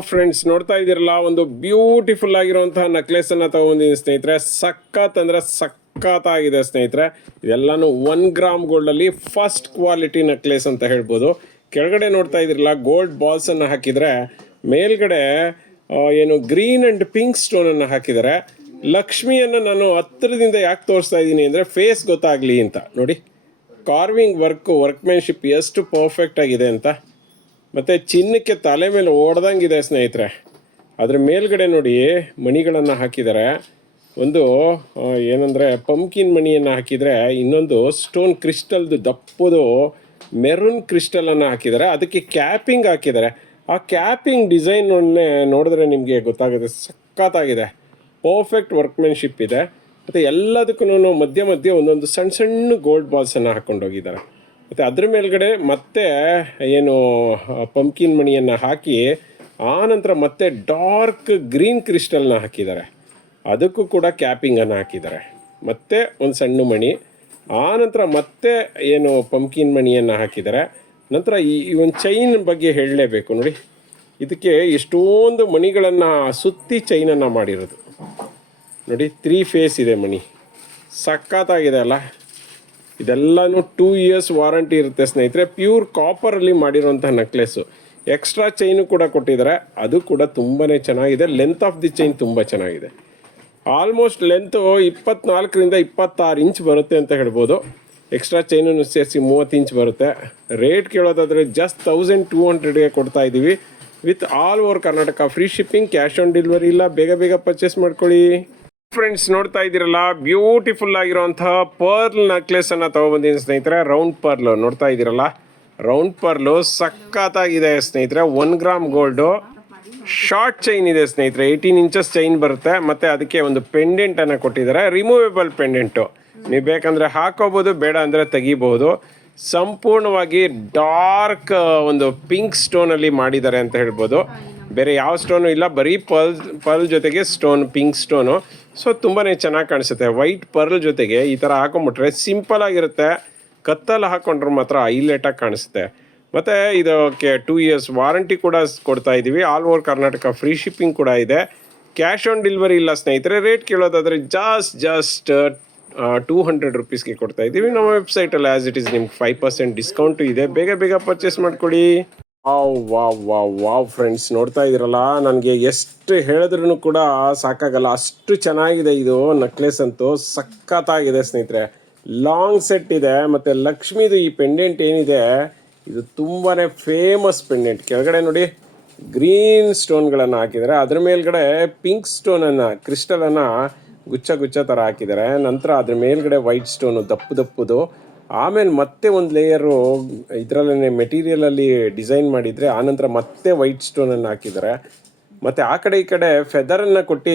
Friends ನೋಡ್ತಾ ಇದ್ದೀರಲ್ಲ, ಒಂದು ಬ್ಯೂಟಿಫುಲ್ ಆಗಿರುವಂತಹ ನೆಕ್ಲೆಸ್ ಅನ್ನ ತಗೊಂಡಿದ್ದೀನಿ ಸ್ನೇಹಿತರೆ. ಸಖತ್ ಅಂದ್ರೆ ಸಖತ್ತಾಗಿದೆ ಸ್ನೇಹಿತರೆ. ಇದೆಲ್ಲಾನು ಒನ್ ಗ್ರಾಮ್ ಗೋಲ್ಡ್ ಅಲ್ಲಿ ಫಸ್ಟ್ ಕ್ವಾಲಿಟಿ ನೆಕ್ಲೆಸ್ ಅಂತ ಹೇಳ್ಬೋದು. ಕೆಳಗಡೆ ನೋಡ್ತಾ ಇದ್ದೀರಲ್ಲ ಗೋಲ್ಡ್ ಬಾಲ್ಸ್ ಅನ್ನ ಹಾಕಿದ್ರೆ, ಮೇಲ್ಗಡೆ ಏನು ಗ್ರೀನ್ ಅಂಡ್ ಪಿಂಕ್ ಸ್ಟೋನ್ ಅನ್ನ ಹಾಕಿದ್ದಾರೆ ಲಕ್ಷ್ಮಿಯನ್ನ ನಾನು ಹತ್ತಿರದಿಂದ ಯಾಕೆ ತೋರಿಸ್ತಾ ಇದ್ದೀನಿ ಅಂದ್ರೆ ಫೇಸ್ ಗೊತ್ತಾಗ್ಲಿ ಅಂತ. ನೋಡಿ ಕಾರ್ವಿಂಗ್ ವರ್ಕ್ ವರ್ಕ್ಮೆನ್ಶಿಪ್ ಎಷ್ಟು ಪರ್ಫೆಕ್ಟ್ ಆಗಿದೆ ಅಂತ. ಮತ್ತು ಚಿನ್ನಕ್ಕೆ ತಲೆ ಮೇಲೆ ಓಡ್ದಂಗಿದೆ ಸ್ನೇಹಿತರೆ. ಅದ್ರ ಮೇಲ್ಗಡೆ ನೋಡಿ ಮಣಿಗಳನ್ನು ಹಾಕಿದ್ದಾರೆ. ಒಂದು ಏನಂದರೆ ಪಂಕಿನ್ ಮಣಿಯನ್ನು ಹಾಕಿದರೆ ಇನ್ನೊಂದು ಸ್ಟೋನ್ ಕ್ರಿಸ್ಟಲ್ದು ದಪ್ಪದು ಮೆರೂನ್ ಕ್ರಿಸ್ಟಲನ್ನು ಹಾಕಿದ್ದಾರೆ. ಅದಕ್ಕೆ ಕ್ಯಾಪಿಂಗ್ ಹಾಕಿದ್ದಾರೆ. ಆ ಕ್ಯಾಪಿಂಗ್ ಡಿಸೈನ್ ನೋಡಿದ್ರೆ ನಿಮಗೆ ಗೊತ್ತಾಗುತ್ತೆ. ಸಖತ್ತಾಗಿದೆ. ಪರ್ಫೆಕ್ಟ್ ವರ್ಕ್ಮ್ಯಾನ್ಶಿಪ್ ಇದೆ. ಮತ್ತು ಎಲ್ಲದಕ್ಕೂ ಮಧ್ಯ ಮಧ್ಯೆ ಒಂದೊಂದು ಸಣ್ಣ ಸಣ್ಣ ಗೋಲ್ಡ್ ಬಾಲ್ಸನ್ನು ಹಾಕ್ಕೊಂಡೋಗಿದ್ದಾರೆ ಮತ್ತು ಅದ್ರ ಮೇಲ್ಗಡೆ ಮತ್ತೆ ಏನು ಪಂಪ್ಕಿನ್ ಮಣಿಯನ್ನು ಹಾಕಿ ಆನಂತರ ನಂತರ ಮತ್ತೆ ಡಾರ್ಕ್ ಗ್ರೀನ್ ಕ್ರಿಸ್ಟಲ್ನ ಹಾಕಿದ್ದಾರೆ. ಅದಕ್ಕೂ ಕೂಡ ಕ್ಯಾಪಿಂಗನ್ನು ಹಾಕಿದ್ದಾರೆ. ಮತ್ತೆ ಒಂದು ಸಣ್ಣ ಮಣಿ ಆನಂತರ ನಂತರ ಮತ್ತೆ ಏನು ಪಂಕಿನ್ ಮಣಿಯನ್ನು ಹಾಕಿದ್ದಾರೆ. ನಂತರ ಈ ಒಂದು ಚೈನ್ ಬಗ್ಗೆ ಹೇಳಲೇಬೇಕು ನೋಡಿ. ಇದಕ್ಕೆ ಎಷ್ಟೊಂದು ಮಣಿಗಳನ್ನು ಸುತ್ತಿ ಚೈನನ್ನು ಮಾಡಿರೋದು. ನೋಡಿ ತ್ರೀ ಫೇಸ್ ಇದೆ ಮಣಿ. ಸಖತ್ತಾಗಿದೆ ಅಲ್ಲ? ಇದೆಲ್ಲನೂ ಟೂ ಇಯರ್ಸ್ ವಾರಂಟಿ ಇರುತ್ತೆ ಸ್ನೇಹಿತರೆ. ಪ್ಯೂರ್ ಕಾಪರಲ್ಲಿ ಮಾಡಿರುವಂತಹ ನೆಕ್ಲೆಸ್ಸು ಎಕ್ಸ್ಟ್ರಾ ಚೈನು ಕೂಡ ಕೊಟ್ಟಿದ್ದಾರೆ. ಅದು ಕೂಡ ತುಂಬಾ ಚೆನ್ನಾಗಿದೆ. ಲೆಂತ್ ಆಫ್ ದಿ ಚೈನ್ ತುಂಬ ಚೆನ್ನಾಗಿದೆ. ಆಲ್ಮೋಸ್ಟ್ ಲೆಂತು ಇಪ್ಪತ್ನಾಲ್ಕರಿಂದ ಇಪ್ಪತ್ತಾರು ಇಂಚ್ ಬರುತ್ತೆ ಅಂತ ಹೇಳ್ಬೋದು. ಎಕ್ಸ್ಟ್ರಾ ಚೈನನ್ನು ಸೇರಿಸಿ ಮೂವತ್ತು ಇಂಚ್ ಬರುತ್ತೆ. ರೇಟ್ ಕೇಳೋದಾದರೆ ಜಸ್ಟ್ ತೌಸಂಡ್ ಟೂ ಹಂಡ್ರೆಡ್ಗೆ ಕೊಡ್ತಾ ಇದ್ದೀವಿ with all over Karnataka free shipping cash on delivery ಇಲ್ಲ. ಬೇಗ ಬೇಗ ಪರ್ಚೇಸ್ ಮಾಡ್ಕೊಳ್ಳಿ. ಫ್ರೆಂಡ್ಸ್ ನೋಡ್ತಾ ಇದ್ದೀರಲ್ಲ? ಬ್ಯೂಟಿಫುಲ್ ಆಗಿರುವಂತಹ ಪರ್ಲ್ ನೆಕ್ಲೆಸ್ ಅನ್ನ ತಗೊಬಂದಿದ್ದೀನಿ ಸ್ನೇಹಿತರೆ. ರೌಂಡ್ ಪರ್ಲ್ ನೋಡ್ತಾ ಇದ್ದೀರಲ್ಲ? ರೌಂಡ್ ಪರ್ಲು ಸಖತ್ತಾಗಿದೆ ಸ್ನೇಹಿತರೆ. One gram gold short chain ಇದೆ ಸ್ನೇಹಿತರೆ. ಏಯ್ಟೀನ್ ಇಂಚಸ್ ಚೈನ್ ಬರುತ್ತೆ. ಮತ್ತೆ ಅದಕ್ಕೆ ಒಂದು ಪೆಂಡೆಂಟ್ ಅನ್ನ ಕೊಟ್ಟಿದ್ದಾರೆ. ರಿಮೂವೇಬಲ್ ಪೆಂಡೆಂಟು ನೀವು ಬೇಕಂದ್ರೆ ಹಾಕೋಬಹುದು ಬೇಡ ಅಂದ್ರೆ ತೆಗಿಬಹುದು ಸಂಪೂರ್ಣವಾಗಿ ಡಾರ್ಕ್ ಒಂದು ಪಿಂಕ್ ಸ್ಟೋನ್ ಅಲ್ಲಿ ಮಾಡಿದ್ದಾರೆ ಅಂತ ಹೇಳ್ಬೋದು. ಬೇರೆ ಯಾವ ಸ್ಟೋನು ಇಲ್ಲ, ಬರೀ ಪರ್ಲ್ ಪರ್ಲ್ ಜೊತೆಗೆ ಸ್ಟೋನ್ ಪಿಂಕ್ ಸ್ಟೋನು ಸೊ ತುಂಬಾ ಚೆನ್ನಾಗಿ ಕಾಣಿಸುತ್ತೆ. ವೈಟ್ ಪರ್ಲ್ ಜೊತೆಗೆ ಈ ಥರ ಹಾಕೊಂಡ್ಬಿಟ್ರೆ ಸಿಂಪಲ್ ಆಗಿರುತ್ತೆ. ಕತ್ತಲ್ಲಿ ಹಾಕೊಂಡ್ರೆ ಮಾತ್ರ ಹೈಲೈಟಾಗಿ ಕಾಣಿಸುತ್ತೆ. ಮತ್ತು ಇದಕ್ಕೆ ಟೂ ಇಯರ್ಸ್ ವಾರಂಟಿ ಕೂಡ ಕೊಡ್ತಾ ಇದ್ದೀವಿ all over Karnataka free shipping ಕೂಡ ಇದೆ. ಕ್ಯಾಶ್ ಆನ್ ಡೆಲಿವರಿ ಇಲ್ಲ ಸ್ನೇಹಿತರೆ. ರೇಟ್ ಕೇಳೋದಾದರೆ ಜಸ್ಟ್ ಜಸ್ಟ್ ಟೂ ಹಂಡ್ರೆಡ್ ರುಪೀಸ್ಗೆ ಕೊಡ್ತಾ ಇದ್ದೀವಿ ನಮ್ಮ ವೆಬ್ಸೈಟಲ್ಲಿ ಆ್ಯಸ್ ಇಟ್ ಇಸ್ ನಿಮ್ಗೆ ಫೈವ್ ಪರ್ಸೆಂಟ್ ಡಿಸ್ಕೌಂಟು ಇದೆ. ಬೇಗ ಬೇಗ ಪರ್ಚೇಸ್ ಮಾಡ್ಕೊಳ್ಳಿ wow wow wow wow friends ನೋಡ್ತಾ ಇದ್ದೀರಲ್ಲ? ನನಗೆ ಎಷ್ಟು ಹೇಳಿದ್ರೂ ಕೂಡ ಸಾಕಾಗಲ್ಲ. ಅಷ್ಟು ಚೆನ್ನಾಗಿದೆ ಇದು ನೆಕ್ಲೆಸ್ ಅಂತೂ. ಸಖತ್ತಾಗಿದೆ ಸ್ನೇಹಿತರೆ. ಲಾಂಗ್ ಸೆಟ್ ಇದೆ, ಮತ್ತು ಲಕ್ಷ್ಮಿದು ಈ ಪೆಂಡೆಂಟ್ ಏನಿದೆ, ಇದು ತುಂಬಾ ಫೇಮಸ್ ಪೆಂಡೆಂಟ್ ಕೆಳಗಡೆ ನೋಡಿ ಗ್ರೀನ್ ಸ್ಟೋನ್ಗಳನ್ನು ಹಾಕಿದ್ದಾರೆ. ಅದ್ರ ಮೇಲ್ಗಡೆ ಪಿಂಕ್ ಸ್ಟೋನನ್ನು ಕ್ರಿಸ್ಟಲನ್ನು ಗುಚ್ಛ ಗುಚ್ಛ ಥರ ಹಾಕಿದ್ದಾರೆ. ನಂತರ ಅದ್ರ ಮೇಲ್ಗಡೆ ವೈಟ್ ಸ್ಟೋನು ದಪ್ಪು ದಪ್ಪುದು. ಆಮೇಲೆ ಮತ್ತೆ ಒಂದು ಲೇಯರು ಇದರಲ್ಲೇ ಮೆಟೀರಿಯಲಲ್ಲಿ ಡಿಸೈನ್ ಮಾಡಿದರೆ ಆನಂತರ ಮತ್ತೆ ವೈಟ್ ಸ್ಟೋನನ್ನು ಹಾಕಿದ್ದಾರೆ ಮತ್ತು ಆ ಕಡೆ ಈ ಕಡೆ ಫೆದರನ್ನು ಕೊಟ್ಟು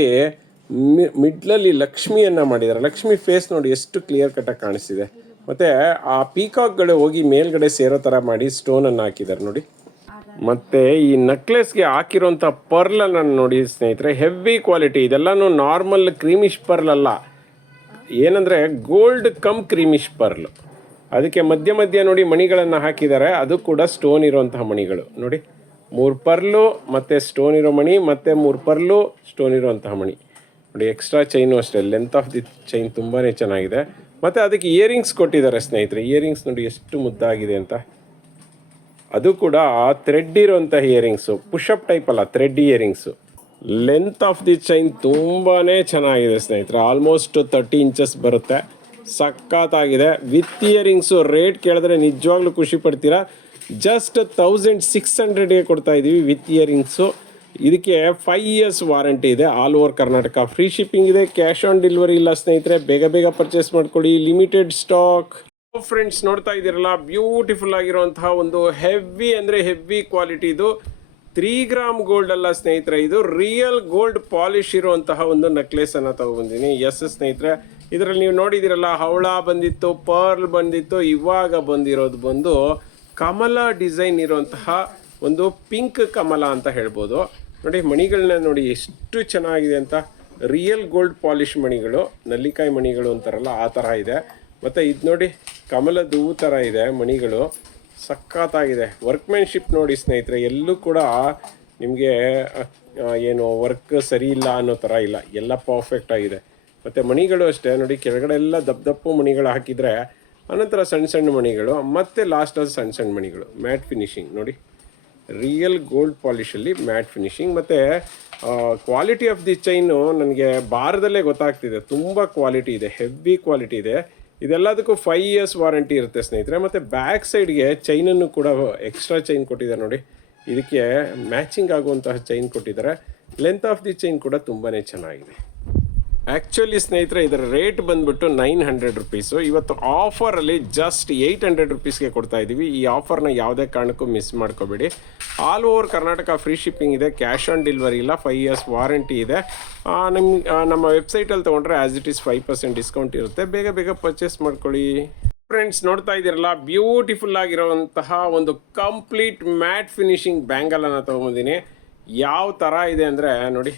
ಮಿ- ಮಿಡ್ಲಲ್ಲಿ ಲಕ್ಷ್ಮಿಯನ್ನು ಮಾಡಿದ್ದಾರೆ ಲಕ್ಷ್ಮಿ ಫೇಸ್ ನೋಡಿ ಎಷ್ಟು ಕ್ಲಿಯರ್ ಕಟ್ಟಾಗಿ ಕಾಣಿಸ್ತಿದೆ. ಮತ್ತು ಆ ಪೀಕಾಕ್ಗಳು ಹೋಗಿ ಮೇಲ್ಗಡೆ ಸೇರೋ ಥರ ಮಾಡಿ ಸ್ಟೋನನ್ನು ಹಾಕಿದ್ದಾರೆ ನೋಡಿ. ಮತ್ತು ಈ ನೆಕ್ಲೆಸ್ಗೆ ಹಾಕಿರೋಂಥ ಪರ್ಲನ್ನು ನೋಡಿ ಸ್ನೇಹಿತರೆ ಹೆವಿ ಕ್ವಾಲಿಟಿ ಇದೆಲ್ಲನೂ ನಾರ್ಮಲ್ ಕ್ರೀಮಿಶ್ ಪರ್ಲ್ ಅಲ್ಲ. ಏನಂದರೆ ಗೋಲ್ಡ್ ಕಮ್ ಕ್ರೀಮಿಶ್ ಪರ್ಲ್ ಅದಕ್ಕೆ ಮಧ್ಯ ಮಧ್ಯ ನೋಡಿ ಮಣಿಗಳನ್ನು ಹಾಕಿದ್ದಾರೆ. ಅದು ಕೂಡ ಸ್ಟೋನ್ ಇರುವಂತಹ ಮಣಿಗಳು. ನೋಡಿ, ಮೂರು ಪರ್ಲು, ಮತ್ತು ಸ್ಟೋನ್ ಇರೋ ಮಣಿ, ಮತ್ತು ಮೂರು ಪರ್ಲು ಸ್ಟೋನ್ ಇರುವಂತಹ ಮಣಿ. ನೋಡಿ ಎಕ್ಸ್ಟ್ರಾ ಚೈನು ಅಷ್ಟೇ. ಲೆಂತ್ ಆಫ್ ದಿ ಚೈನ್ ತುಂಬಾ ಚೆನ್ನಾಗಿದೆ. ಮತ್ತು ಅದಕ್ಕೆ ಇಯರಿಂಗ್ಸ್ ಕೊಟ್ಟಿದ್ದಾರೆ ಸ್ನೇಹಿತರೆ. ಇಯರಿಂಗ್ಸ್ ನೋಡಿ ಎಷ್ಟು ಮುದ್ದಾಗಿದೆ ಅಂತ. ಅದು ಕೂಡ ಆ ಥ್ರೆಡ್ ಇರುವಂಥ ಇಯರಿಂಗ್ಸು ಪುಷಪ್ ಟೈಪ್ ಅಲ್ಲ thread earrings length of the chain ತುಂಬಾ ಚೆನ್ನಾಗಿದೆ ಸ್ನೇಹಿತರೆ. ಆಲ್ಮೋಸ್ಟ್ ತರ್ಟಿ ಇಂಚಸ್ ಬರುತ್ತೆ. ಸಖತ್ತಾಗಿದೆ. ವಿತ್ ಇಯರಿಂಗ್ಸು ರೇಟ್ ಕೇಳಿದ್ರೆ ನಿಜವಾಗ್ಲೂ ಖುಷಿ ಪಡ್ತೀರಾ? ಜಸ್ಟ್ ತೌಸಂಡ್ ಸಿಕ್ಸ್ ಹಂಡ್ರೆಡ್ಗೆ ಕೊಡ್ತಾ ಇದ್ದೀವಿ ವಿತ್ ಇಯರಿಂಗ್ಸು. ಇದಕ್ಕೆ ಫೈವ್ ಇಯರ್ಸ್ ವಾರಂಟಿ ಇದೆ. All over Karnataka. Free shipping ಇದೆ, ಕ್ಯಾಶ್ ಆನ್ ಡೆಲಿವರಿ ಇಲ್ಲ ಸ್ನೇಹಿತರೆ, ಬೇಗ ಬೇಗ ಪರ್ಚೇಸ್ ಮಾಡ್ಕೊಳ್ಳಿ. Limited stock. ಫ್ರೆಂಡ್ಸ್ ನೋಡ್ತಾ ಇದ್ದೀರಲ್ಲ, ಬ್ಯೂಟಿಫುಲ್ ಆಗಿರುವಂತಹ ಒಂದು ಹೆವಿ ಅಂದರೆ ಹೆವಿ ಕ್ವಾಲಿಟಿ ಇದು. ತ್ರೀ ಗ್ರಾಮ್ ಗೋಲ್ಡ್ ಅಲ್ಲ ಸ್ನೇಹಿತರೆ, ಇದು ರಿಯಲ್ ಗೋಲ್ಡ್ ಪಾಲಿಶ್ ಇರುವಂತಹ ಒಂದು ನೆಕ್ಲೆಸ್ ಅನ್ನ ತಗೊಂಡಿದ್ದೀನಿ ಎಸ್ ಸ್ನೇಹಿತರೆ ಇದರಲ್ಲಿ ನೀವು ನೋಡಿದಿರಲ್ಲ ಹವಳ ಬಂದಿತ್ತು, ಪರ್ಲ್ ಬಂದಿತ್ತು, ಇವಾಗ ಬಂದಿರೋದು ಬಂದು ಕಮಲ ಡಿಸೈನ್ ಇರುವಂತಹ ಒಂದು ಪಿಂಕ್ ಕಮಲ ಅಂತ ಹೇಳ್ಬೋದು. ನೋಡಿ, ಮಣಿಗಳನ್ನ ನೋಡಿ ಎಷ್ಟು ಚೆನ್ನಾಗಿದೆ ಅಂತ. ರಿಯಲ್ ಗೋಲ್ಡ್ ಪಾಲಿಶ್ ಮಣಿಗಳು, ನಲ್ಲಿಕಾಯಿ ಮಣಿಗಳು ಅಂತಾರಲ್ಲ, ಆ ಥರ ಇದೆ. ಮತ್ತು ಇದು ನೋಡಿ ಕಮಲದ ಹೂ ಥರ ಇದೆ, ಮಣಿಗಳು. ಸಖತ್ತಾಗಿದೆ. ವರ್ಕ್ಮ್ಯಾನ್ಶಿಪ್ ನೋಡಿ ಸ್ನೇಹಿತರೆ, ಎಲ್ಲೂ ಕೂಡ ನಿಮಗೆ ಏನು ವರ್ಕ್ ಸರಿ ಇಲ್ಲ ಅನ್ನೋ ಥರ ಇಲ್ಲ. ಎಲ್ಲ ಪರ್ಫೆಕ್ಟ್ ಆಗಿದೆ. ಮತ್ತು ಮಣಿಗಳು ಅಷ್ಟೇ, ನೋಡಿ ಕೆಳಗಡೆ ಎಲ್ಲ ದಪ್ಪ ದಪ್ಪು ಮಣಿಗಳು ಹಾಕಿದರೆ, ಅನಂತರ ಸಣ್ಣ ಸಣ್ಣ ಮಣಿಗಳು, ಮತ್ತು ಲಾಸ್ಟಲ್ಲಿ ಸಣ್ಣ ಸಣ್ಣ ಮಣಿಗಳು ಮ್ಯಾಟ್ ಫಿನಿಶಿಂಗ್ ನೋಡಿ. ರಿಯಲ್ ಗೋಲ್ಡ್ ಪಾಲಿಷಲ್ಲಿ ಮ್ಯಾಟ್ ಫಿನಿಶಿಂಗ್ ಮತ್ತು ಕ್ವಾಲಿಟಿ ಆಫ್ ದಿ ಚೈನು ನನಗೆ ಭಾರದಲ್ಲೇ ಗೊತ್ತಾಗ್ತಿದೆ. ತುಂಬ ಕ್ವಾಲಿಟಿ ಇದೆ ಹೆವಿ ಕ್ವಾಲಿಟಿ ಇದೆ. ಇದೆಲ್ಲದಕ್ಕೂ ಫೈವ್ ಇಯರ್ಸ್ ವಾರಂಟಿ ಇರುತ್ತೆ ಸ್ನೇಹಿತರೆ. ಮತ್ತು ಬ್ಯಾಕ್ ಸೈಡ್ಗೆ ಚೈನನ್ನು ಕೂಡ ಎಕ್ಸ್ಟ್ರಾ ಚೈನ್ ಕೊಟ್ಟಿದ್ದಾರೆ ನೋಡಿ. ಇದಕ್ಕೆ ಮ್ಯಾಚಿಂಗ್ ಆಗುವಂತಹ ಚೈನ್ ಕೊಟ್ಟಿದ್ದಾರೆ. ಲೆಂತ್ ಆಫ್ ದಿ ಚೈನ್ ಕೂಡ ತುಂಬಾ ಚೆನ್ನಾಗಿದೆ. ಆ್ಯಕ್ಚುಲಿ ಸ್ನೇಹಿತರೆ, ಇದರ ರೇಟ್ ಬಂದ್ಬಿಟ್ಟು ನೈನ್ ಹಂಡ್ರೆಡ್ ರುಪೀಸು ಇವತ್ತು ಆಫರಲ್ಲಿ ಜಸ್ಟ್ ಏಯ್ಟ್ ಹಂಡ್ರೆಡ್ ರುಪೀಸ್ಗೆ ಕೊಡ್ತಾ ಇದ್ದೀವಿ ಈ ಆಫರ್ನ ಯಾವುದೇ ಕಾರಣಕ್ಕೂ ಮಿಸ್ ಮಾಡ್ಕೋಬೇಡಿ. All over Karnataka free shipping ಇದೆ ಕ್ಯಾಶ್ ಆನ್ ಡೆಲಿವರಿ ಇಲ್ಲ ಫೈವ್ ಇಯರ್ಸ್ ವಾರಂಟಿ ಇದೆ. ನಿಮ್ಮ ನಮ್ಮ ವೆಬ್ಸೈಟಲ್ಲಿ ತೊಗೊಂಡ್ರೆ as it is five percent discount ಇರುತ್ತೆ. ಬೇಗ ಬೇಗ ಪರ್ಚೇಸ್ ಮಾಡ್ಕೊಳ್ಳಿ. ಫ್ರೆಂಡ್ಸ್ ನೋಡ್ತಾ ಇದ್ದೀರಲ್ಲ ಬ್ಯೂಟಿಫುಲ್ ಆಗಿರುವಂತಹ ಒಂದು ಕಂಪ್ಲೀಟ್ ಮ್ಯಾಟ್ ಫಿನಿಶಿಂಗ್ ಬ್ಯಾಂಗಲನ್ನು ತೊಗೊಂಬಂದಿನಿ. ಯಾವ ಥರ ಇದೆ ಅಂದರೆ, ನೋಡಿ.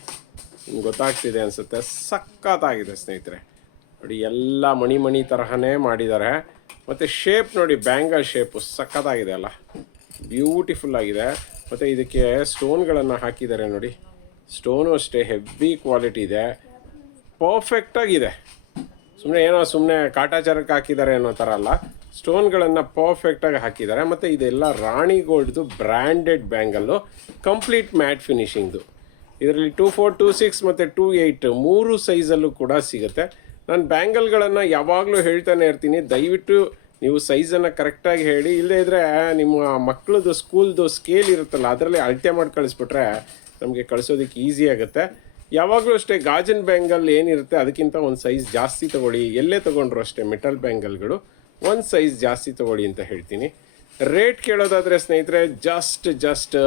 ಗೊತ್ತಾಗ್ತಿದೆ ಅನಿಸುತ್ತೆ. ಸಖತ್ತಾಗಿದೆ ಸ್ನೇಹಿತರೆ. ನೋಡಿ, ಎಲ್ಲ ಮಣಿ ಮಣಿ ತರಹನೇ ಮಾಡಿದ್ದಾರೆ. ಮತ್ತು ಶೇಪ್ ನೋಡಿ ಬ್ಯಾಂಗಲ್ ಶೇಪು ಸಖತ್ತಾಗಿದೆ ಅಲ್ಲ. ಬ್ಯೂಟಿಫುಲ್ ಆಗಿದೆ. ಮತ್ತು ಇದಕ್ಕೆ ಸ್ಟೋನ್ಗಳನ್ನು ಹಾಕಿದ್ದಾರೆ ನೋಡಿ. ಸ್ಟೋನು ಅಷ್ಟೇ ಹೆವಿ ಕ್ವಾಲಿಟಿ ಇದೆ. ಪರ್ಫೆಕ್ಟಾಗಿದೆ ಸುಮ್ಮನೆ ಏನೋ ಸುಮ್ಮನೆ ಕಾಟಾಚಾರಕ್ಕೆ ಹಾಕಿದ್ದಾರೆ ಅನ್ನೋ ಥರ ಅಲ್ಲ. ಸ್ಟೋನ್ಗಳನ್ನು ಪರ್ಫೆಕ್ಟಾಗಿ ಹಾಕಿದ್ದಾರೆ. ಮತ್ತು ಇದೆಲ್ಲ ರಾಣಿ ಗೋಲ್ಡ್ದು ಬ್ರ್ಯಾಂಡೆಡ್ ಬ್ಯಾಂಗಲ್ಲು ಕಂಪ್ಲೀಟ್ ಮ್ಯಾಟ್ ಫಿನಿಶಿಂಗ್ದು ಇದರಲ್ಲಿ ಟೂ ಫೋರ್ ಟೂ ಸಿಕ್ಸ್ ಮತ್ತು ಟೂ ಏಯ್ಟ್ ಮೂರು ಸೈಜಲ್ಲೂ ಕೂಡ ಸಿಗುತ್ತೆ. ನಾನು ಬ್ಯಾಂಗಲ್ಗಳನ್ನು ಯಾವಾಗಲೂ ಹೇಳ್ತಾನೆ ಇರ್ತೀನಿ. ದಯವಿಟ್ಟು ನೀವು ಸೈಜನ್ನು ಕರೆಕ್ಟಾಗಿ ಹೇಳಿ. ಇಲ್ಲದೇ ಇದ್ದರೆ ನಿಮ್ಮ ಮಕ್ಕಳದು ಸ್ಕೂಲ್ದು ಸ್ಕೇಲ್ ಇರುತ್ತಲ್ಲ, ಅದರಲ್ಲಿ ಅಳತೆ ಮಾಡಿ ಕಳಿಸ್ಬಿಟ್ರೆ ನಮಗೆ ಕಳಿಸೋದಕ್ಕೆ ಈಸಿ ಆಗುತ್ತೆ. ಯಾವಾಗಲೂ ಅಷ್ಟೇ ಗಾಜನ್ ಬ್ಯಾಂಗಲ್ ಏನಿರುತ್ತೆ, ಅದಕ್ಕಿಂತ ಒಂದು ಸೈಜ್ ಜಾಸ್ತಿ ತೊಗೊಳ್ಳಿ. ಎಲ್ಲೇ ತೊಗೊಂಡ್ರು ಅಷ್ಟೇ ಮೆಟಲ್ ಬ್ಯಾಂಗಲ್ಗಳು ಒಂದು ಸೈಜ್ ಜಾಸ್ತಿ ತೊಗೊಳ್ಳಿ ಅಂತ ಹೇಳ್ತೀನಿ. ರೇಟ್ ಕೇಳೋದಾದರೆ ಸ್ನೇಹಿತರೆ ಜಸ್ಟ್ ಜಸ್ಟ್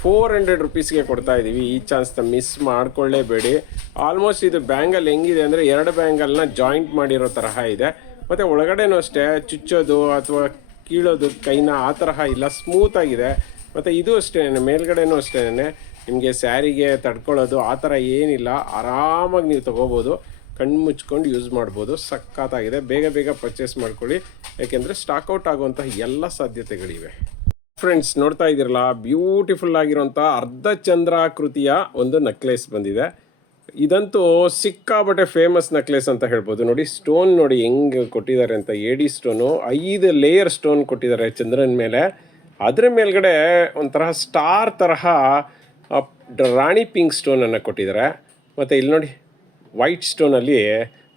ಫೋರ್ ಹಂಡ್ರೆಡ್ ರುಪೀಸ್ಗೆ ಕೊಡ್ತಾ ಇದ್ದೀವಿ ಈ ಚಾನ್ಸ್ನ ಮಿಸ್ ಮಾಡ್ಕೊಳ್ಳೇಬೇಡಿ. ಆಲ್ಮೋಸ್ಟ್ ಇದು ಬ್ಯಾಂಗಲ್ ಹೆಂಗಿದೆ ಅಂದರೆ ಎರಡು ಬ್ಯಾಂಗಲ್ನ ಜಾಯಿಂಟ್ ಮಾಡಿರೋ ತರಹ ಇದೆ. ಮತ್ತು ಒಳಗಡೆನೂ ಅಷ್ಟೇ ಚುಚ್ಚೋದು ಅಥವಾ ಕೀಳೋದು ಕೈನ ಆ ತರಹ ಇಲ್ಲ. ಸ್ಮೂತ್ ಆಗಿದೆ. ಮತ್ತು ಇದು ಅಷ್ಟೇ ಮೇಲ್ಗಡೆನೂ ಅಷ್ಟೇ ನಿಮಗೆ ಸ್ಯಾರಿಗೆ ತಡ್ಕೊಳ್ಳೋದು ಆ ಥರ ಏನಿಲ್ಲ. ಆರಾಮಾಗಿ ನೀವು ತೊಗೋಬೋದು. ಕಣ್ಣು ಮುಚ್ಕೊಂಡು ಯೂಸ್ ಮಾಡ್ಬೋದು. ಸಖತ್ತಾಗಿದೆ. ಬೇಗ ಬೇಗ ಪರ್ಚೇಸ್ ಮಾಡ್ಕೊಳ್ಳಿ. ಯಾಕೆಂದರೆ ಸ್ಟಾಕ್ಔಟ್ ಆಗುವಂತಹ ಎಲ್ಲ ಸಾಧ್ಯತೆಗಳಿವೆ. ಫ್ರೆಂಡ್ಸ್ ನೋಡ್ತಾ ಇದ್ದೀರಲ್ಲ? ಬ್ಯೂಟಿಫುಲ್ ಆಗಿರುವಂಥ ಅರ್ಧ ಚಂದ್ರಾಕೃತಿಯ ಒಂದು ನೆಕ್ಲೆಸ್ ಬಂದಿದೆ. ಇದಂತೂ ಸಿಕ್ಕಾಬಟ್ಟೆ ಫೇಮಸ್ ನೆಕ್ಲೆಸ್ ಅಂತ ಹೇಳ್ಬೋದು. ನೋಡಿ ಸ್ಟೋನ್ ನೋಡಿ ಹೆಂಗೆ ಕೊಟ್ಟಿದ್ದಾರೆ ಅಂತ. ಏಡಿ ಸ್ಟೋನು ಐದು ಲೇಯರ್ ಸ್ಟೋನ್ ಕೊಟ್ಟಿದ್ದಾರೆ ಚಂದ್ರನ ಮೇಲೆ. ಅದರ ಮೇಲ್ಗಡೆ ಒಂಥರ ಸ್ಟಾರ್ ತರಹ ರಾಣಿ ಪಿಂಕ್ ಸ್ಟೋನನ್ನು ಕೊಟ್ಟಿದ್ದಾರೆ. ಮತ್ತು ಇಲ್ಲಿ ನೋಡಿ ವೈಟ್ ಸ್ಟೋನಲ್ಲಿ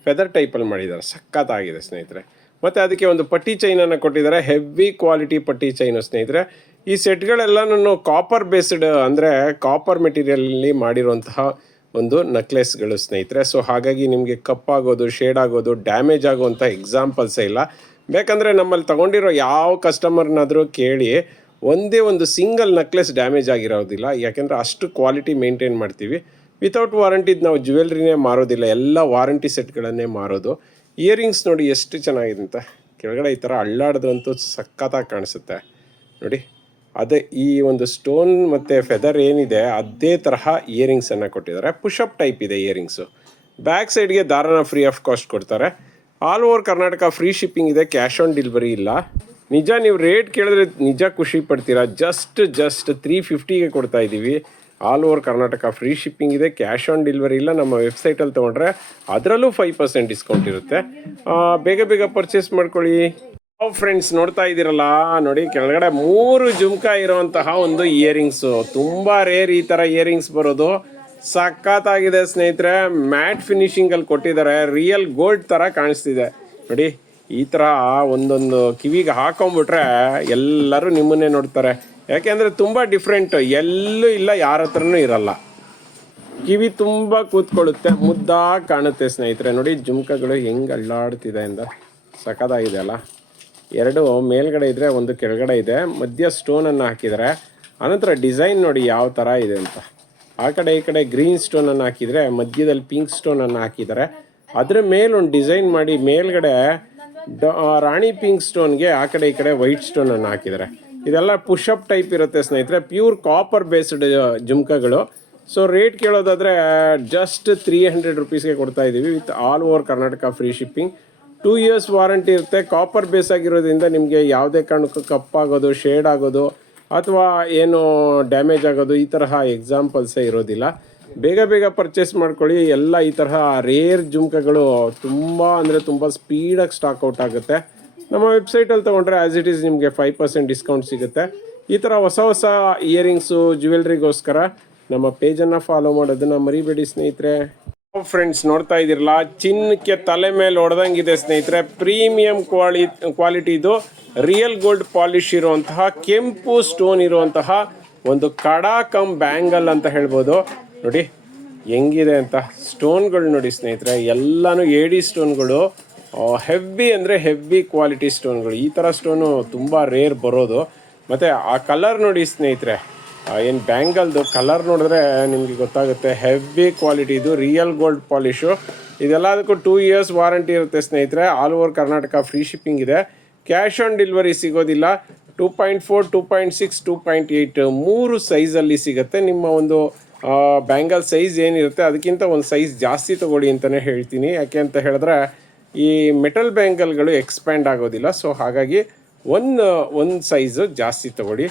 ಫೆದರ್ ಟೈಪಲ್ಲಿ ಮಾಡಿದ್ದಾರೆ. ಸಖತ್ತಾಗಿದೆ ಸ್ನೇಹಿತರೆ. ಮತ್ತು ಅದಕ್ಕೆ ಒಂದು ಪಟ್ಟಿ ಚೈನನ್ನು ಕೊಟ್ಟಿದ್ದಾರೆ ಹೆವಿ ಕ್ವಾಲಿಟಿ ಪಟ್ಟಿ ಚೈನು ಸ್ನೇಹಿತರೆ. ಈ ಸೆಟ್ಗಳೆಲ್ಲನೂ ಕಾಪರ್ ಬೇಸ್ಡ್ ಅಂದರೆ ಕಾಪರ್ ಮೆಟೀರಿಯಲಲ್ಲಿ ಮಾಡಿರುವಂತಹ ಒಂದು ನೆಕ್ಲೆಸ್ಗಳು ಸ್ನೇಹಿತರೆ. ಸೊ ಹಾಗಾಗಿ ನಿಮಗೆ ಕಪ್ಪಾಗೋದು ಶೇಡ್ ಆಗೋದು ಡ್ಯಾಮೇಜ್ ಆಗುವಂಥ ಎಕ್ಸಾಂಪಲ್ಸೇ ಇಲ್ಲ. ಬೇಕಂದರೆ ನಮ್ಮಲ್ಲಿ ತಗೊಂಡಿರೋ ಯಾವ ಕಸ್ಟಮರ್ನಾದರೂ ಕೇಳಿ ಒಂದೇ ಒಂದು ಸಿಂಗಲ್ ನೆಕ್ಲೆಸ್ ಡ್ಯಾಮೇಜ್ ಆಗಿರೋದಿಲ್ಲ. ಯಾಕೆಂದರೆ ಅಷ್ಟು ಕ್ವಾಲಿಟಿ ಮೇಂಟೈನ್ ಮಾಡ್ತೀವಿ. ವಿತೌಟ್ ವಾರಂಟಿದು ನಾವು ಜ್ಯುವೆಲ್ರಿನೇ ಮಾರೋದಿಲ್ಲ, ಎಲ್ಲ ವಾರಂಟಿ ಸೆಟ್ಗಳನ್ನೇ ಮಾರೋದು. ಇಯರಿಂಗ್ಸ್ ನೋಡಿ ಎಷ್ಟು ಚೆನ್ನಾಗಿದೆ ಅಂತ. ಕೆಳಗಡೆ ಈ ಥರ ಅಳ್ಳಾಡಿದ್ರಂತೂ ಸಖತ್ತಾಗಿ ಕಾಣಿಸುತ್ತೆ. ನೋಡಿ, ಅದೇ ಈ ಒಂದು ಸ್ಟೋನ್ ಮತ್ತು ಫೆದರ್ ಏನಿದೆ, ಅದೇ ತರಹ ಇಯರಿಂಗ್ಸನ್ನು ಕೊಟ್ಟಿದ್ದಾರೆ. ಪುಷಪ್ ಟೈಪ್ ಇದೆ ಇಯರಿಂಗ್ಸು. ಬ್ಯಾಕ್ ಸೈಡ್ಗೆ ದಾರನ ಫ್ರೀ ಆಫ್ ಕಾಸ್ಟ್ ಕೊಡ್ತಾರೆ. All over Karnataka free shipping ಇದೆ, ಕ್ಯಾಶ್ ಆನ್ ಡೆಲಿವರಿ ಇಲ್ಲ. ನಿಜ, ನೀವು ರೇಟ್ ಕೇಳಿದ್ರೆ ನಿಜ ಖುಷಿ ಪಡ್ತೀರಾ? ಜಸ್ಟ್ ಜಸ್ಟ್ ತ್ರೀ ಫಿಫ್ಟಿಗೆ ಕೊಡ್ತಾ ಇದ್ದೀವಿ. All over Karnataka free shipping ಇದೆ, ಕ್ಯಾಶ್ ಆನ್ ಡೆಲಿವರಿ ಇಲ್ಲ. ನಮ್ಮ ವೆಬ್ಸೈಟಲ್ಲಿ ತೊಗೊಂಡ್ರೆ ಅದರಲ್ಲೂ ಫೈವ್ ಪರ್ಸೆಂಟ್ ಡಿಸ್ಕೌಂಟ್ ಇರುತ್ತೆ. ಬೇಗ ಬೇಗ ಪರ್ಚೇಸ್ ಮಾಡ್ಕೊಳ್ಳಿ. ಫ್ರೆಂಡ್ಸ್ ನೋಡ್ತಾ ಇದ್ದೀರಲ್ಲ? ನೋಡಿ, ಕೆಳಗಡೆ ಮೂರು ಜುಮ್ಕ ಇರುವಂತಹ ಒಂದು ಇಯರಿಂಗ್ಸು ತುಂಬ ರೇರ್ ಈ ಥರ ಇಯರಿಂಗ್ಸ್ ಬರೋದು. ಸಖತ್ತಾಗಿದೆ ಸ್ನೇಹಿತರೆ. ಮ್ಯಾಟ್ ಫಿನಿಶಿಂಗಲ್ಲಿ ಕೊಟ್ಟಿದ್ದಾರೆ. ರಿಯಲ್ ಗೋಲ್ಡ್ ಥರ ಕಾಣಿಸ್ತಿದೆ. ನೋಡಿ ಈ ಥರ ಒಂದೊಂದು ಕಿವಿಗೆ ಹಾಕೊಂಬಿಟ್ರೆ ಎಲ್ಲರೂ ನಿಮ್ಮನ್ನೇ ನೋಡ್ತಾರೆ. ಯಾಕೆಂದ್ರೆ ತುಂಬ ಡಿಫ್ರೆಂಟ್ ಎಲ್ಲೂ ಇಲ್ಲ, ಯಾರ ಹತ್ರನೂ ಇರಲ್ಲ. ಕಿವಿ ತುಂಬ ಕೂತ್ಕೊಳ್ಳುತ್ತೆ, ಮುದ್ದಾಗಿ ಕಾಣುತ್ತೆ ಸ್ನೇಹಿತರೆ. ನೋಡಿ, ಜುಮ್ಕಗಳು ಹೆಂಗೆ ಅಳ್ಳಾಡ್ತಿದೆ ಅಂತ. ಸಖತ್ತಾಗಿದೆ ಅಲ್ಲ. ಎರಡು ಮೇಲ್ಗಡೆ ಇದ್ರೆ ಒಂದು ಕೆಳಗಡೆ ಇದೆ. ಮಧ್ಯ ಸ್ಟೋನನ್ನು ಹಾಕಿದ್ರೆ ಆನಂತರ ಡಿಸೈನ್ ನೋಡಿ ಯಾವ ಥರ ಇದೆ ಅಂತ. ಆ ಕಡೆ ಈ ಕಡೆ ಗ್ರೀನ್ ಸ್ಟೋನನ್ನು ಹಾಕಿದರೆ, ಮಧ್ಯದಲ್ಲಿ ಪಿಂಕ್ ಸ್ಟೋನನ್ನು ಹಾಕಿದ್ದಾರೆ ಅದ್ರ ಒಂದು ಡಿಸೈನ್ ಮಾಡಿ ಮೇಲ್ಗಡೆ ರಾಣಿ ಪಿಂಕ್ ಸ್ಟೋನ್ಗೆ ಆ ಕಡೆ ಈ ಕಡೆ ವೈಟ್ ಸ್ಟೋನನ್ನು ಹಾಕಿದ್ದಾರೆ. ಇದೆಲ್ಲ ಪುಷಪ್ ಟೈಪ್ ಇರುತ್ತೆ ಸ್ನೇಹಿತರೆ, ಪ್ಯೂರ್ ಕಾಪರ್ ಬೇಸ್ಡ್ ಜುಮ್ಕಗಳು. ಸೊ ರೇಟ್ ಕೇಳೋದಾದರೆ, ಜಸ್ಟ್ ತ್ರೀ ಹಂಡ್ರೆಡ್ ರುಪೀಸ್ಗೆ ಕೊಡ್ತಾ ಇದ್ದೀವಿ with all over Karnataka free shipping. Two years warranty ಇರುತ್ತೆ. ಕಾಪರ್ ಬೇಸ್ ಆಗಿರೋದ್ರಿಂದ ನಿಮಗೆ ಯಾವುದೇ ಕಾರಣಕ್ಕೂ ಕಪ್ಪಾಗೋದು, ಶೇಡ್ ಆಗೋದು, ಅಥವಾ ಏನು ಡ್ಯಾಮೇಜ್ ಆಗೋದು, ಈ ತರಹ ಎಕ್ಸಾಂಪಲ್ಸೇ ಇರೋದಿಲ್ಲ. ಬೇಗ ಬೇಗ ಪರ್ಚೇಸ್ ಮಾಡ್ಕೊಳ್ಳಿ. ಎಲ್ಲ ಈ ತರಹ ರೇರ್ ಜುಮ್ಕಗಳು ತುಂಬ ಅಂದರೆ ತುಂಬ ಸ್ಪೀಡಾಗಿ ಸ್ಟಾಕ್ ಔಟ್ ಆಗುತ್ತೆ. ನಮ್ಮ ವೆಬ್ಸೈಟಲ್ಲಿ ತೊಗೊಂಡ್ರೆ ಆ್ಯಸ್ ಇಟ್ ಈಸ್ ನಿಮಗೆ ಫೈವ್ ಪರ್ಸೆಂಟ್ ಡಿಸ್ಕೌಂಟ್ ಸಿಗುತ್ತೆ. ಈ ಥರ ಹೊಸ ಹೊಸ ಇಯರಿಂಗ್ಸು ಜ್ಯುವೆಲ್ರಿಗೋಸ್ಕರ ನಮ್ಮ ಪೇಜನ್ನು ಫಾಲೋ ಮಾಡೋದನ್ನು ಮರಿಬೇಡಿ ಸ್ನೇಹಿತರೆ. ಫ್ರೆಂಡ್ಸ್ ನೋಡ್ತಾ ಇದ್ದೀರಲ್ಲ? ಚಿನ್ನಕ್ಕೆ ತಲೆ ಮೇಲೆ ಹೊಡೆದಂಗಿದೆ ಸ್ನೇಹಿತರೆ. ಪ್ರೀಮಿಯಂ ಕ್ವಾಲಿ ಕ್ವಾಲಿಟಿದು ರಿಯಲ್ ಗೋಲ್ಡ್ ಪಾಲಿಶ್ ಇರುವಂತಹ, ಕೆಂಪು ಸ್ಟೋನ್ ಇರುವಂತಹ ಒಂದು ಕಡಾ ಕಮ್ ಬ್ಯಾಂಗಲ್ ಅಂತ ಹೇಳ್ಬೋದು. ನೋಡಿ, ಹೆಂಗಿದೆ ಅಂತ. ಸ್ಟೋನ್ಗಳು ನೋಡಿ ಸ್ನೇಹಿತರೆ, ಎಲ್ಲಾನು ಏಡಿ ಸ್ಟೋನ್ಗಳು. ಹೆವಿ ಅಂದರೆ ಹೆವಿ ಕ್ವಾಲಿಟಿ ಸ್ಟೋನ್ಗಳು. ಈ ಥರ ಸ್ಟೋನು ತುಂಬ ರೇರ್ ಬರೋದು. ಮತ್ತು ಆ ಕಲರ್ ನೋಡಿ ಸ್ನೇಹಿತರೆ ಏನು ಬ್ಯಾಂಗಲ್ದು ಕಲರ್ ನೋಡಿದ್ರೆ ನಿಮಗೆ ಗೊತ್ತಾಗುತ್ತೆ. ಹೆವಿ ಕ್ವಾಲಿಟಿ ಇದು, ರಿಯಲ್ ಗೋಲ್ಡ್ ಪಾಲಿಶು. ಇದೆಲ್ಲದಕ್ಕೂ ಟೂ ಇಯರ್ಸ್ ವಾರಂಟಿ ಇರುತ್ತೆ ಸ್ನೇಹಿತರೆ. All over Karnataka free shipping ಇದೆ. ಕ್ಯಾಶ್ ಆನ್ ಡೆಲಿವರಿ ಸಿಗೋದಿಲ್ಲ. Two point four, two point six, two point eight, ಮೂರು ಸೈಜಲ್ಲಿ ಸಿಗುತ್ತೆ ನಿಮ್ಮ ಒಂದು ಬ್ಯಾಂಗಲ್ ಸೈಜ್ ಏನಿರುತ್ತೆ, ಅದಕ್ಕಿಂತ ಒಂದು ಸೈಜ್ ಜಾಸ್ತಿ ತೊಗೊಳ್ಳಿ ಅಂತಲೇ ಹೇಳ್ತೀನಿ. ಯಾಕೆ ಅಂತ ಹೇಳಿದ್ರೆ, ಈ ಮೆಟಲ್ ಬ್ಯಾಂಗಲ್ಗಳು ಎಕ್ಸ್ಪ್ಯಾಂಡ್ ಆಗೋದಿಲ್ಲ ಸೊ ಹಾಗಾಗಿ ಒಂದು ಒಂದು ಸೈಜು ಜಾಸ್ತಿ ತೊಗೊಳ್ಳಿ.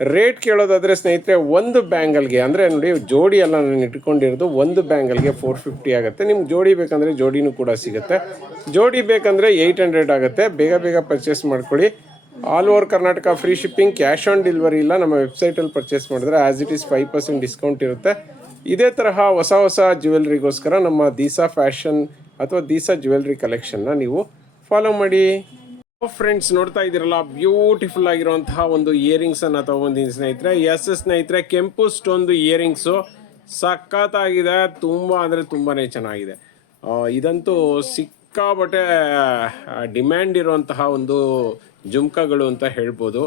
ರೇಟ್ ಕೇಳೋದಾದರೆ ಸ್ನೇಹಿತರೆ, ಒಂದು ಬ್ಯಾಂಗಲ್ಗೆ ಅಂದರೆ ನೋಡಿ, ಜೋಡಿ ಎಲ್ಲ ನಾನು ಇಟ್ಕೊಂಡಿರೋದು ಒಂದು ಬ್ಯಾಂಗಲ್ಗೆ ಫೋರ್ ಫಿಫ್ಟಿ ಆಗುತ್ತೆ. ನಿಮ್ಗೆ ಜೋಡಿ ಬೇಕಂದರೆ ಜೋಡಿನೂ ಕೂಡ ಸಿಗುತ್ತೆ. ಜೋಡಿ ಬೇಕಂದರೆ ಏಯ್ಟ್ ಹಂಡ್ರೆಡ್ ಆಗುತ್ತೆ. ಬೇಗ ಬೇಗ ಪರ್ಚೇಸ್ ಮಾಡ್ಕೊಳ್ಳಿ. All over Karnataka free shipping cash on delivery ಇಲ್ಲ. ನಮ್ಮ ವೆಬ್ಸೈಟಲ್ಲಿ ಪರ್ಚೇಸ್ ಮಾಡಿದ್ರೆ as it is five percent discount ಇರುತ್ತೆ. ಇದೇ ತರಹ ಹೊಸ ಹೊಸ ಜ್ಯುವೆಲ್ರಿಗೋಸ್ಕರ ನಮ್ಮ ದೀಸಾ ಫ್ಯಾಷನ್ ಅಥವಾ ದೀಸಾ ಜ್ಯುವೆಲ್ರಿ ಕಲೆಕ್ಷನ್ನ ನೀವು ಫಾಲೋ ಮಾಡಿ. ಫ್ರೆಂಡ್ಸ್ ನೋಡ್ತಾ ಇದ್ದೀರಲ್ಲ? ಬ್ಯೂಟಿಫುಲ್ ಆಗಿರುವಂತಹ ಒಂದು ಇಯರಿಂಗ್ಸ್ ಅನ್ನ ತಗೊಂಡಿದ್ದೀನಿ ಸ್ನೇಹಿತರೆ. ಎಸ್ ಸ್ನೇಹಿತರೆ, ಕೆಂಪು ಸ್ಟೋನ್ದು ಇಯರಿಂಗ್ಸು ಸಖತ್ತಾಗಿದೆ. ತುಂಬ ಅಂದರೆ ತುಂಬಾನೇ ಚೆನ್ನಾಗಿದೆ. ಇದಂತೂ ಸಿಕ್ಕಾಬಟ್ಟೆ ಡಿಮ್ಯಾಂಡ್ ಇರುವಂತಹ ಒಂದು ಜುಮ್ಕಗಳು ಅಂತ ಹೇಳ್ಬೋದು.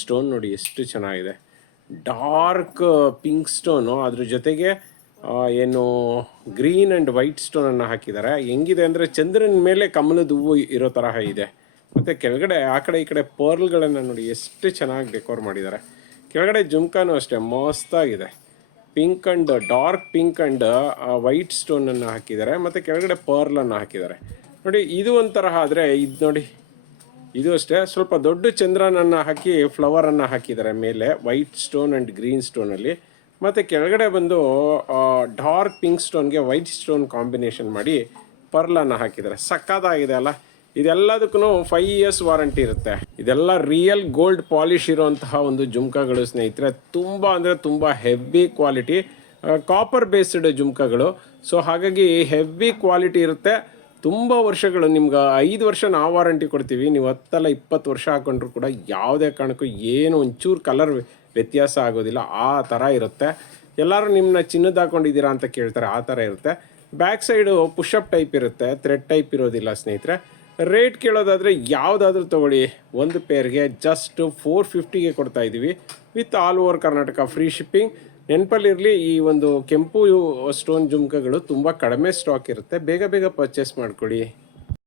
ಸ್ಟೋನ್ ನೋಡಿ ಎಷ್ಟು ಚೆನ್ನಾಗಿದೆ. ಡಾರ್ಕ್ ಪಿಂಕ್ ಸ್ಟೋನು ಅದ್ರ ಜೊತೆಗೆ ಏನು ಗ್ರೀನ್ ಆ್ಯಂಡ್ ವೈಟ್ ಸ್ಟೋನನ್ನು ಹಾಕಿದ್ದಾರೆ. ಹೆಂಗಿದೆ ಅಂದರೆ ಚಂದ್ರನ ಮೇಲೆ ಕಮಲದ ಹೂವು ಇರೋ ತರಹ ಇದೆ. ಮತ್ತು ಕೆಳಗಡೆ, ಆ ಕಡೆ ಈ ಕಡೆ ಪರ್ಲ್ಗಳನ್ನು ನೋಡಿ ಎಷ್ಟು ಚೆನ್ನಾಗಿ ಡೆಕೋರ್ ಮಾಡಿದ್ದಾರೆ. ಕೆಳಗಡೆ ಜುಮ್ಕಾನು ಅಷ್ಟೇ, ಮಸ್ತಾಗಿದೆ. Pink and dark pink and white ಸ್ಟೋನನ್ನು ಹಾಕಿದ್ದಾರೆ. ಮತ್ತು ಕೆಳಗಡೆ ಪರ್ಲನ್ನು ಹಾಕಿದ್ದಾರೆ. ನೋಡಿ, ಇದು ಒಂಥರ ಆದರೆ, ಇದು ನೋಡಿ ಇದು ಅಷ್ಟೇ, ಸ್ವಲ್ಪ ದೊಡ್ಡ ಚಂದ್ರನನ್ನು ಹಾಕಿ ಫ್ಲವರನ್ನು ಹಾಕಿದ್ದಾರೆ ಮೇಲೆ ವೈಟ್ ಸ್ಟೋನ್ ಆ್ಯಂಡ್ ಗ್ರೀನ್ ಸ್ಟೋನಲ್ಲಿ ಮತ್ತು ಕೆಳಗಡೆ ಬಂದು ಡಾರ್ಕ್ ಪಿಂಕ್ ಸ್ಟೋನ್ಗೆ ವೈಟ್ ಸ್ಟೋನ್ ಕಾಂಬಿನೇಷನ್ ಮಾಡಿ ಪರ್ಲನ್ನು ಹಾಕಿದ್ದಾರೆ ಸಕ್ಕತ್ತಾಗಿದೆ ಅಲ್ಲ? ಇದೆಲ್ಲದಕ್ಕೂ ಫೈವ್ ಇಯರ್ಸ್ ವಾರಂಟಿ ಇರುತ್ತೆ. ಇದೆಲ್ಲ ರಿಯಲ್ ಗೋಲ್ಡ್ ಪಾಲಿಶ್ ಇರುವಂತಹ ಒಂದು ಜುಮ್ಕಾಗಳು ಸ್ನೇಹಿತರೆ. ತುಂಬ ಅಂದರೆ ತುಂಬ ಹೆವಿ ಕ್ವಾಲಿಟಿ ಕಾಪರ್ ಬೇಸ್ಡ್ ಜುಮ್ಕಾಗಳು. ಸೊ ಹಾಗಾಗಿ ಹೆವಿ ಕ್ವಾಲಿಟಿ ಇರುತ್ತೆ. ತುಂಬ ವರ್ಷಗಳು, ನಿಮ್ಗೆ ಐದು ವರ್ಷ ನಾವು ವಾರಂಟಿ ಕೊಡ್ತೀವಿ. ನೀವು ಹತ್ತಲ್ಲ ಇಪ್ಪತ್ತು ವರ್ಷ ಹಾಕೊಂಡ್ರು ಕೂಡ ಯಾವುದೇ ಕಾರಣಕ್ಕೂ ಏನು ಒಂಚೂರು ಕಲರ್ ವ್ಯತ್ಯಾಸ ಆಗೋದಿಲ್ಲ. ಆ ಥರ ಇರುತ್ತೆ. ಎಲ್ಲರೂ ನಿಮ್ಮನ್ನ ಚಿನ್ನದ ಹಾಕೊಂಡಿದ್ದೀರಾ ಅಂತ ಕೇಳ್ತಾರೆ, ಆ ಥರ ಇರುತ್ತೆ. Back side push up type ಇರುತ್ತೆ ಥ್ರೆಡ್ ಟೈಪ್ ಇರೋದಿಲ್ಲ ಸ್ನೇಹಿತರೆ. ರೇಟ್ ಕೇಳೋದಾದರೆ ಯಾವುದಾದ್ರೂ ತೊಗೊಳ್ಳಿ. ಒಂದು ಪೇರ್ಗೆ ಜಸ್ಟ್ ಫೋರ್ ಫಿಫ್ಟಿಗೆ ಕೊಡ್ತಾ ಇದ್ದೀವಿ with all over Karnataka free shipping ನೆನಪಲ್ಲಿರಲಿ ಈ ಒಂದು ಕೆಂಪು ಸ್ಟೋನ್ ಜುಮ್ಕಗಳು ತುಂಬ ಕಡಿಮೆ ಸ್ಟಾಕ್ ಇರುತ್ತೆ. ಬೇಗ ಬೇಗ ಪರ್ಚೇಸ್ ಮಾಡ್ಕೊಳ್ಳಿ.